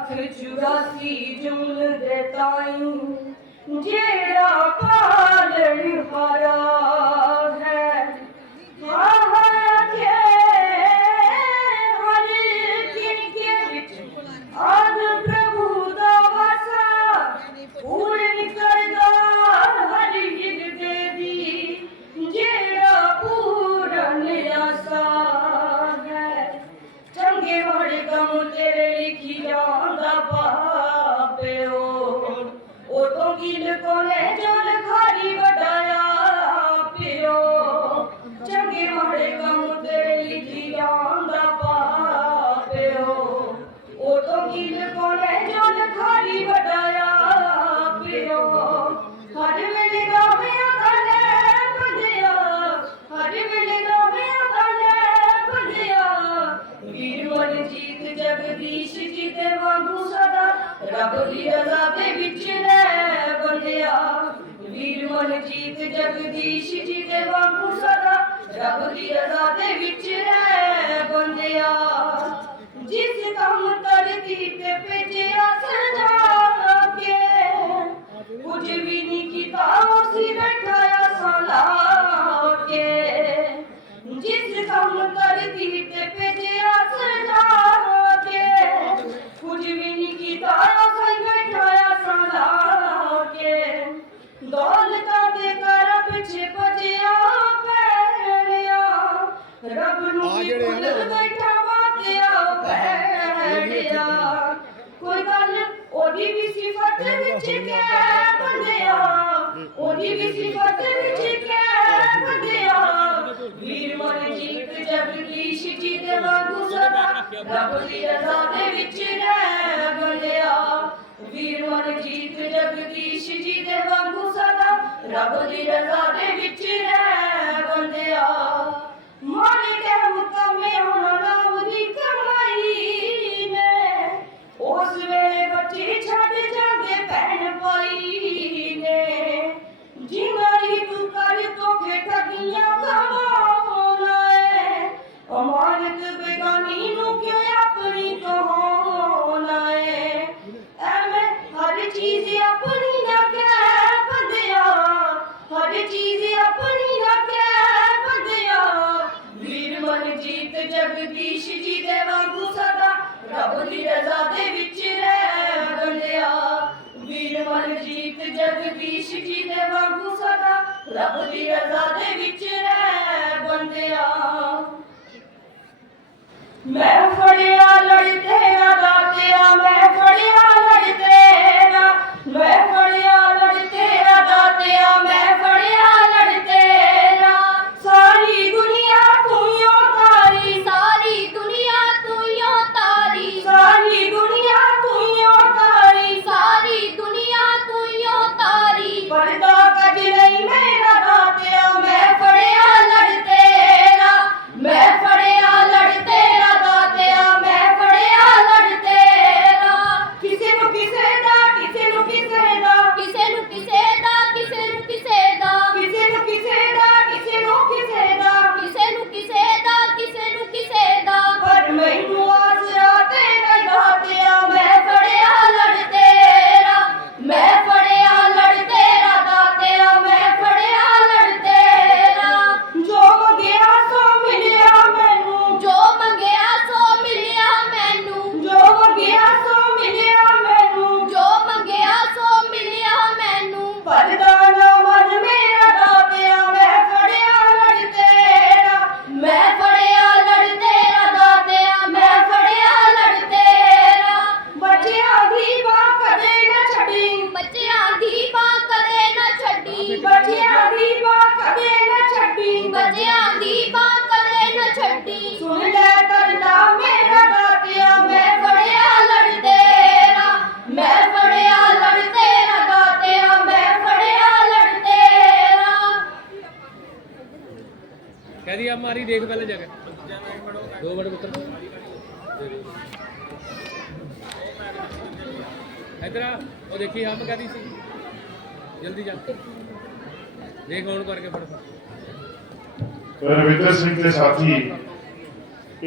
ਲੱਖ ਚੁਰਾਸੀ ਜੁਲ ਦੇ ਤਾਈਂ ਜਿਹੜਾ ਪਾਲਣ ਹਾਰਾ ਰੱਬ ਦੀ ਰਜ਼ਾ ਦੇ ਵਿੱਚ ਰਹਿ ਬੰਦਿਆ ਵੀਰ ਮਨ ਜੀਤ ਜਗਦੀਸ਼ ਜੀ ਦੇ ਵਾਂਗੂ ਸਦਾ। ਰੱਬ ਦੀ ਰਜ਼ਾ ਦੇ सितारा सा बैठाया संधारा के दौल का देकर पीछे बजिया पैरिया रब नु भूल बैठा बातिया पैरिया कोई गल ओदी भी सिफत विच के बंदिया ओदी भी सिफत विच के बंदिया वीर मन जीत जगदीश जीत वांगू सदा रब दी रजा दे विच रह ਰੱਬ ਦੀ ਰਜ਼ਾ ਦੇ ਵਿੱਚ ਰਹਿ ਬੰਦਿਆ। ਮਾਰੇ ਕੇ ਮੁਕਮੇ ਹੋਣਾ ਨਾ ਉਹਦੀ ਕਮਾਈ ਨੇ ਉਸ ਵੇਲੇ ਬੱਚੇ ਛੱਡ ਜਾਂਦੇ ਭੈਣ ਪਾਈ ਨੇ। ਜਿਮਾਰੀ ਤੂੰ ਕਰ ਤੋਖੇ ਠਗੀਆਂ ਕਮਾਉਣਾ ਏ ਅਮਾਨਤ ਬੇਗਾਨੀ ਨੂੰ ਕਿਉਂ ਆਪਣੀ ਕਹਾਉਣਾ ਏ ਐਵੇਂ ਹਰ ਚੀਜ਼ ਆਪਣੀ कहदी आप मारी देख पहले जगह दो बड़े पुत्र इधर वो देखिए हम कहती सी जल्दी जा देख ऑन करके फटाफट ਰਵਿੰਦਰ ਸਿੰਘ ਦੇ ਸਾਥੀ